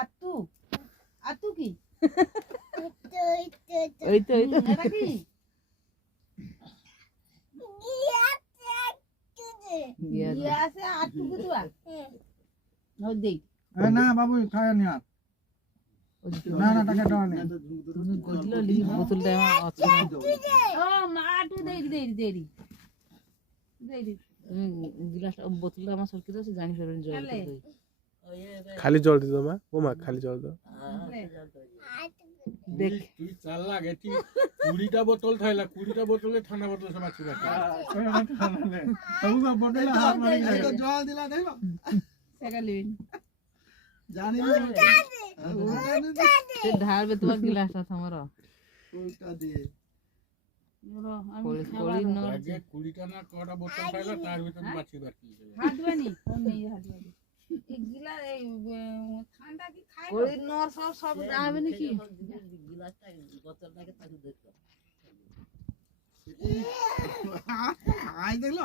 আতু আতু কি ওই তো এটা কি গিয়া আছে আতু কুতুয়া ও দেই না বাবু খায় না না না টাকা দাও না তুমি গজলো লি বোতলটা আছে ও মা আতু দেই দেই দেই দেই তুমি গ্লাসটা বোতলটা আমার সরকি দাও জানি ফেরন জল খেলে। খালি জল দিত মা ও মা খালি জল দাও দেখ তুই চাল লাগে তুই 20টা বোতল থাইলা 20টা বোতলে ঠান্ডা বোতল সব আছে বাবু বটলে হাত মারি জল দিলা দেখো সেকালিন জানি সে ঢালবে তোমার গ্লাসটা তোমার উল্টা দিয়ে ওরা আমি কলি ন আগে 20টা না কটা বোতল থাইলা তার ভিতর বাঁচি বাকি হাত ধোনি ও নেই হাত ধোনি এই গিলা এই ঠান্ডা কি খায় না? কলি নর সব দাবে নাকি গ্লাসটা বোতলটাকে তাকে দেখো আই দেখলো